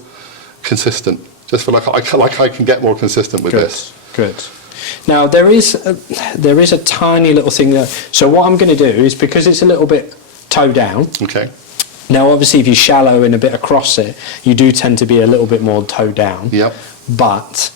consistent. Just feel like I can get more consistent with this. Good. Now there is a tiny little thing there. So what I'm going to do is, because it's a little bit toe down. Okay. Now obviously if you shallow in a bit across it, you do tend to be a little bit more toe down. Yep. But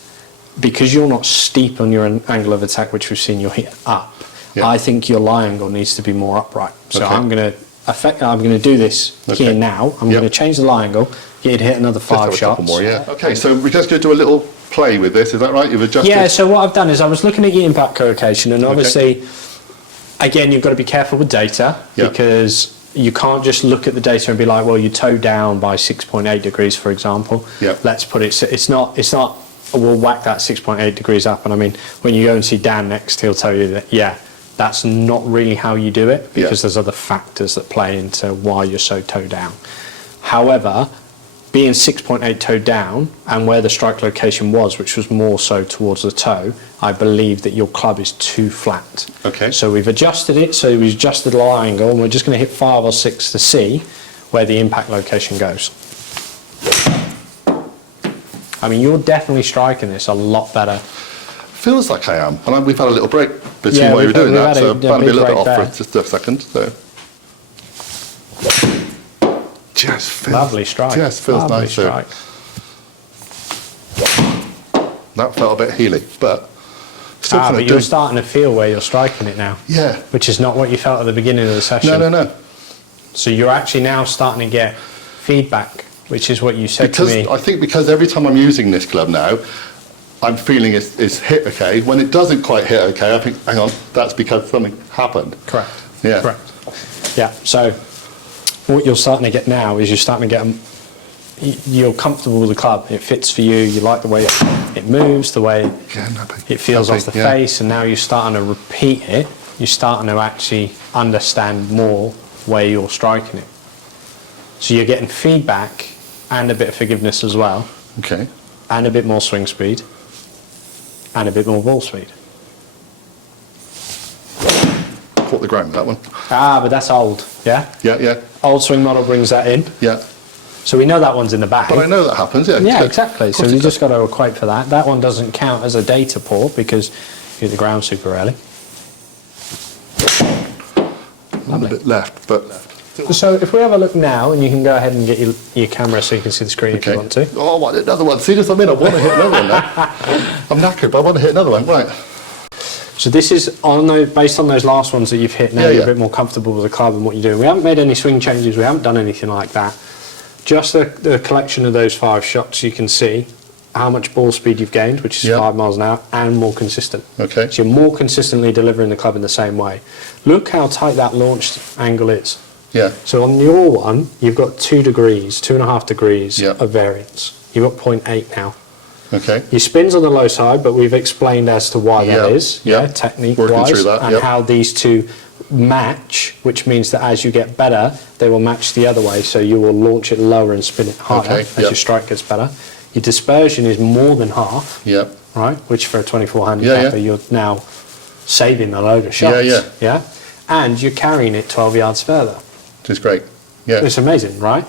because you're not steep on your angle of attack, which we've seen, you're hit up. Yeah. I think your lie angle needs to be more upright. So Okay. I'm going to do this here Okay. now. I'm Yep. going to change the lie angle. Get you to hit another Just have 5 a shots. couple more, yeah. Okay, so we're just going to do a little play with this. Is that right? You've adjusted. Yeah, so what I've done is I was looking at your impact collocation, and obviously, again, you've got to be careful with data, Yeah. because you can't just look at the data and be like, well, you toe down by 6.8 degrees, for example. Yeah. Let's put it, it's not, we'll whack that 6.8 degrees up. And I mean, when you go and see Dan next, he'll tell you that, yeah, that's not really how you do it, because there's other factors that play into why you're so toe down. However, being 6.8 toe down, and where the strike location was, which was more so towards the toe, I believe that your club is too flat. Okay. So we've adjusted it, so we've adjusted the lie angle, and we're just going to hit 5 or 6 to see where the impact location goes. I mean, you're definitely striking this a lot better. Feels like I am. And we've had a little break between Yeah, while you we've were doing had that, so a I'm going to be a big little bit break off for just a second. So. Just feels, Lovely strike. Just feels Lovely nice. So strike. that felt a bit heely, but still kind But of you're doing. starting to feel where you're striking it now. Yeah. Which is not what you felt at the beginning of the session. No. So you're actually now starting to get feedback, which is what you said Because to me. I think because every time I'm using this club now, I'm feeling it's hit okay. When it doesn't quite hit okay, I think, hang on, that's because something happened. Correct. Yeah. Correct. Yeah. So what you're starting to get now is you're starting to get you're comfortable with the club. It fits for you. You like the way it moves, the way Yeah, nappy. it feels Nappy, off the yeah. face, and now you're starting to repeat it. You're starting to actually understand more where you're striking it. So you're getting feedback and a bit of forgiveness as well, Okay. and a bit more swing speed, and a bit more ball speed. Caught the ground with that one. But that's old, yeah? Yeah. Old swing model brings that in. Yeah. So we know that one's in the bag. But I know that happens, yeah. Yeah, Of exactly. course So it you does. just got to equate for that. That one doesn't count as a data port because you hit the ground super early. A little bit left, but... So if we have a look now, and you can go ahead and get your camera so you can see the screen if you want to. Oh, I want another one. See, this I mean, I want to hit another one now. I'm knackered, but I want to hit another one. Right. So this is based on those last ones that you've hit. Now Yeah, you're yeah. a bit more comfortable with the club and what you're doing. We haven't made any swing changes. We haven't done anything like that. Just the collection of those 5 shots. You can see how much ball speed you've gained, which is Yeah. 5 miles an hour, and more consistent. Okay. So you're more consistently delivering the club in the same way. Look how tight that launch angle is. Yeah. So on your one, you've got 2 degrees, 2.5 degrees Yeah. of variance. You've got 0.8 now. Okay. Your spin's on the low side, but we've explained as to why that Yeah. is, Yeah. Working technique-wise, through that, and yep. how these two match, which means that as you get better, they will match the other way, so you will launch it lower and spin it higher Okay, as yep. your strike gets better. Your dispersion is more than half, Yeah. right? Which for a 24 handicapper, you're now saving a load of shots. Yeah. And you're carrying it 12 yards further. Which is great. Yeah. It's amazing, right?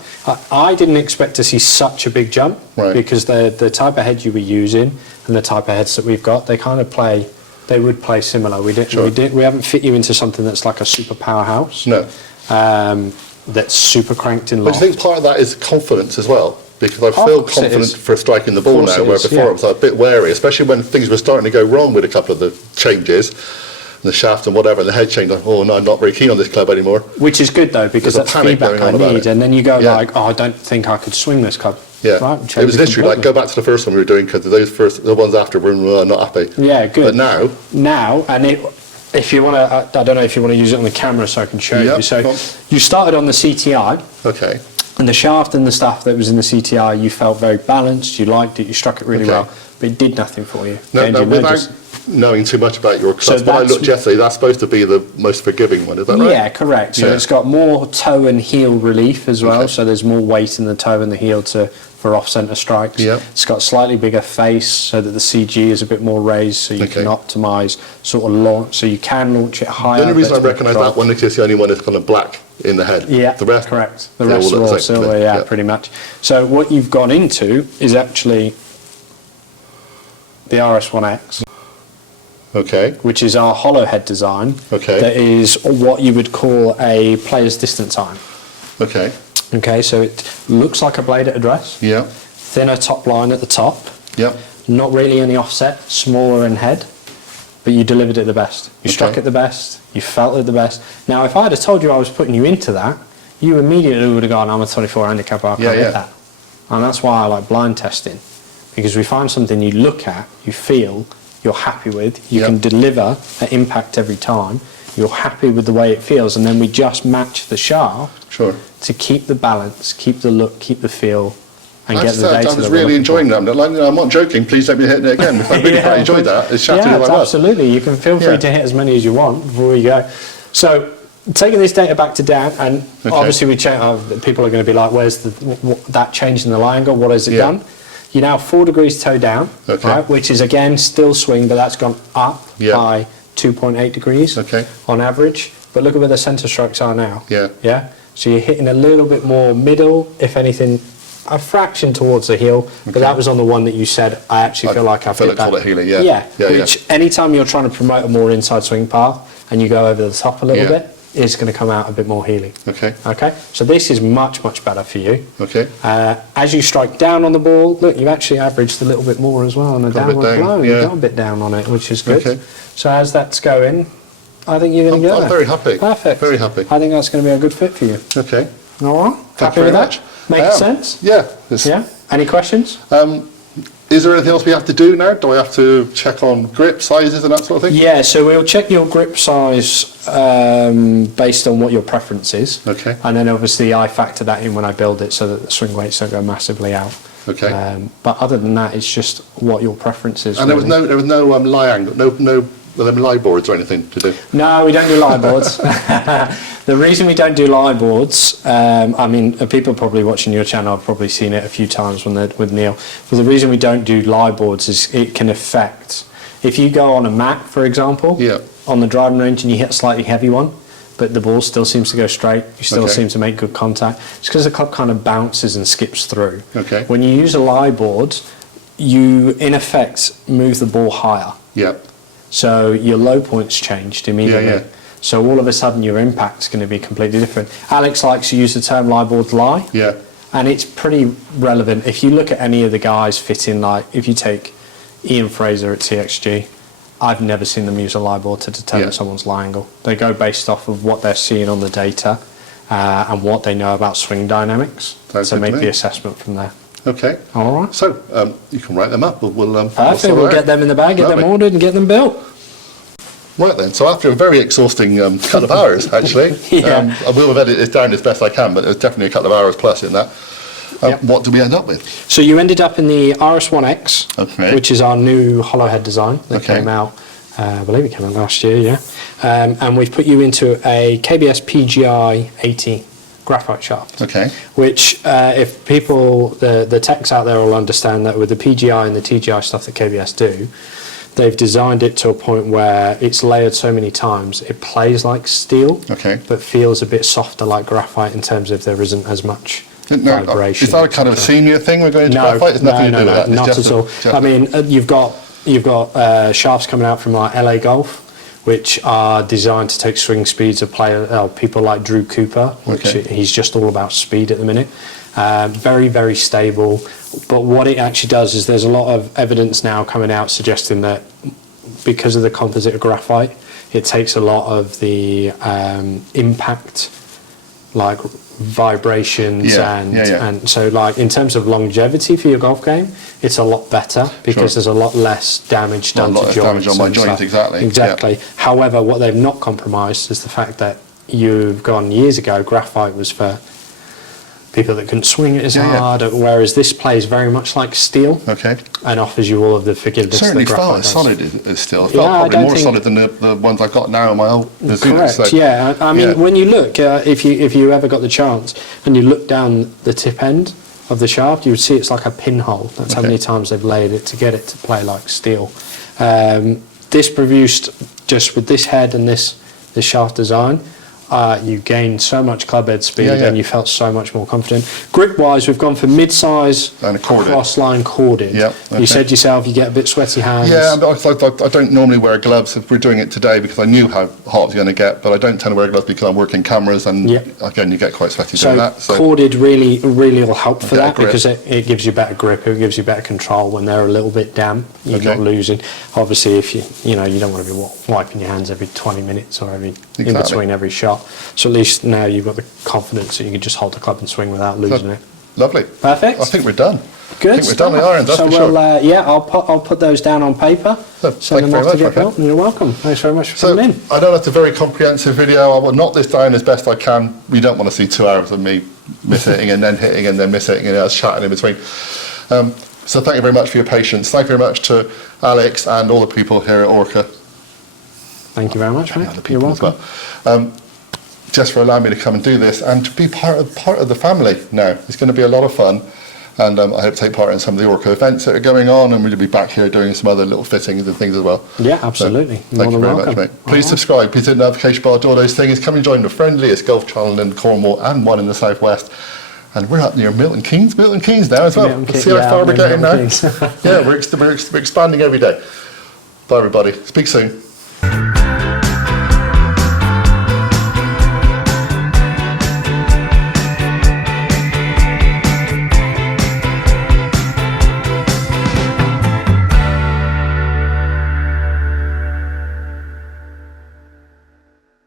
I didn't expect to see such a big jump, Right. because the type of head you were using and the type of heads that we've got, they kind of play. They would play similar. We haven't fit you into something that's like a super powerhouse. No. That's super cranked in But loft. do you think part of that is confidence as well? because I Of feel course it confident is. for striking the ball Of course now, it where is, before yeah. I was a bit wary, especially when things were starting to go wrong with a couple of the changes, the shaft and whatever, and the head change. Like, oh no, I'm not very keen on this club anymore. Which is good though, because There's a that's panic feedback going I on about need. it. And then you go Yeah. like, oh, I don't think I could swing this club. Yeah, Right, it change was it literally like, completely. go back to the first one we were doing, because the ones after were not happy. Yeah, good. But now, And if you want to, I don't know if you want to use it on the camera so I can show Yep, you. So go on. you started on the CTI, okay, and the shaft and the stuff that was in the CTI, you felt very balanced, you liked it, you struck it really Okay. well, but it did nothing for you. no, Okay, no, did you without notice? knowing too much about your clubs, when I that's- looked yesterday, that's supposed to be the most forgiving one, is that right? Yeah, correct. So Yeah. it's got more toe and heel relief as well, Okay. so there's more weight in the toe and the heel for off-centre strikes. Yep. It's got slightly bigger face so that the CG is a bit more raised, so you can Okay. optimise sort of launch, so you can launch it higher. The only reason I but it's recognise control. that one is it's the only one that's kind of black in the head. Yeah, The rest, correct. The they rest all are look all the same to me. silver, yeah, pretty much. So what you've gone into is actually the RS1X, Okay, which is our hollow head design. Okay. That is what you would call a player's distance time. okay, Okay, so it looks like a blade at address, yeah, thinner top line at the top, yeah, not really any offset, smaller in head, but you delivered it the best. You struck Okay. it the best, you felt it the best. Now, if I'd have told you I was putting you into that, you immediately would have gone, I'm a 24 handicapper, I can't Yeah, hit yeah. that. And that's why I like blind testing, because we find something you look at, you feel, you're happy with, you Yeah. can deliver an impact every time, you're happy with the way it feels, and then we just match the shaft sure. to keep the balance, keep the look, keep the feel, and get the I data. was that we're really looking enjoying for. that. Like, I'm not joking, please don't be hitting it again. I really quite enjoyed that. It's shafted yeah, it like that. absolutely. You can feel free Yeah. to hit as many as you want before we go. So, taking this data back to Dan, and Okay. obviously people are going to be like, where's that change in the lie angle? What has it Yeah. done? You're now 4 degrees toe down, Okay. right, which is again still swing, but that's gone up Yeah. by 2.8 degrees Okay. on average. But look at where the centre strokes are now. Yeah. Yeah. So you're hitting a little bit more middle, if anything, a fraction towards the heel. But Okay. that was on the one that you said, I actually feel like I've feel hit it that. called it healing, yeah. Yeah. Yeah, yeah. Which anytime you're trying to promote a more inside swing path and you go over the top a little Yeah. bit, it's going to come out a bit more healing. Okay, Okay. So this is much, much better for you. okay. As you strike down on the ball, look, you've actually averaged a little bit more as well on a Got a bit downward down, blow. yeah. You've got a bit down on it, which is good. Okay. So as that's going, I think you're going to I'm go there. very happy. Perfect. Very happy. I think that's going to be a good fit for you. Okay. All right. Thank Happy you with very that? much. Makes I am. sense? Yeah. It's- Yeah. Any questions? Is there anything else we have to do now? Do I have to check on grip sizes and that sort of thing? Yeah, so we'll check your grip size based on what your preference is. Okay. And then obviously I factor that in when I build it so that the swing weights don't go massively out. Okay. But other than that, it's just what your preference is. And there was really. no lie angle, no lie boards or anything to do. No, we don't do lie boards. The reason we don't do lie boards, I mean, people probably watching your channel have probably seen it a few times when they're with Neil. But the reason we don't do lie boards is it can affect. If you go on a mat, for example, Yeah. on the driving range and you hit a slightly heavy one, but the ball still seems to go straight, you still Okay. seem to make good contact. It's because the club kind of bounces and skips through. Okay. When you use a lie board, you in effect move the ball higher. Yeah. So your low point's changed immediately. Yeah, yeah. So all of a sudden your impact's going to be completely different. Alex likes to use the term lie board lie, Yeah. and it's pretty relevant. If you look at any of the guys fitting, like if you take Ian Fraser at TXG, I've never seen them use a lie board to determine Yeah. someone's lie angle. They go based off of what they're seeing on the data and what they know about swing dynamics Sounds to good to make me. the assessment from there. Okay. All right. So you can write them up. We'll Perfect. sort We'll it get out. them in the bag, get them Lovely. ordered, and get them built. Right then, so after a very exhausting couple of hours, actually, Yeah. I will have edited it down as best I can, but there's definitely a couple of hours plus in that. Yep. What did we end up with? So you ended up in the RS1X, Okay. which is our new hollow head design that Okay. came out, I believe it came out last year, yeah. And we've put you into a KBS PGI 80 graphite shaft. Okay. Which, if people, the techs out there will understand that with the PGI and the TGI stuff that KBS do, they've designed it to a point where it's layered so many times it plays like steel, Okay. but feels a bit softer like graphite in terms of there isn't as much No, vibration. is that a kind of a etc. senior thing we're going into graphite? It's nothing to do with that. It's not just at all. I mean, you've got shafts coming out from like LA Golf, which are designed to take swing speeds of people like Drew Cooper, which Okay. he's just all about speed at the minute. Very, very stable. But what it actually does is there's a lot of evidence now coming out suggesting that because of the composite of graphite, it takes a lot of the impact, like vibrations and so like in terms of longevity for your golf game, it's a lot better because there's a lot less damage done to joints. Damage on my joints, exactly. Yeah. However, what they've not compromised is the fact that you've gone years ago, graphite was for people that couldn't swing it as hard, whereas this plays very much like steel and offers you all of the forgiveness. Certainly that felt as solid as steel. It felt probably more solid than the ones I've got now in my old Mizuno. Correct, So, I mean, when you look, if you ever got the chance and you look down the tip end of the shaft, you would see it's like a pinhole. That's how many times they've laid it to get it to play like steel. This produced, just with this head and this shaft design, you gained so much club head speed and you felt so much more confident. Grip wise, we've gone for mid-size and cross-line corded. You said yourself you get a bit sweaty hands. Yeah, I don't normally wear gloves if we're doing it today because I knew how hot it was going to get, but I don't tend to wear gloves because I'm working cameras and again you get quite sweaty doing that. So corded really will help for that because it gives you better grip, it gives you better control when they're a little bit damp. You're not losing. Obviously, if you don't want to be wiping your hands every 20 minutes or in between every shot. So at least now you've got the confidence that you can just hold the club and swing without losing it. Lovely. Perfect. I think we're done. Good. I think we're done with irons, that's so for sure. I'll put those down on paper. Thank you very much, my friend. You're welcome. Thanks very much for coming in. I know that's a very comprehensive video. I will knock this down as best I can. We don't want to see 2 hours of me miss-hitting and then hitting and then miss-hitting and us chatting in between. So thank you very much for your patience. Thank you very much to Alex and all the people here at Orka. Thank you very much, mate. You're welcome. Just for allowing me to come and do this and to be part of the family now. It's going to be a lot of fun, and I hope to take part in some of the Orka events that are going on, and we'll be back here doing some other little fittings and things as well. Yeah, absolutely. So, thank you very much, mate. Please subscribe, please hit the notification bell, do all those things. Come and join the friendliest golf channel in Cornwall and one in the southwest. And we're up near Milton Keynes now as well. Let's see how far we're getting now. Yeah, we're expanding every day. Bye everybody. Speak soon.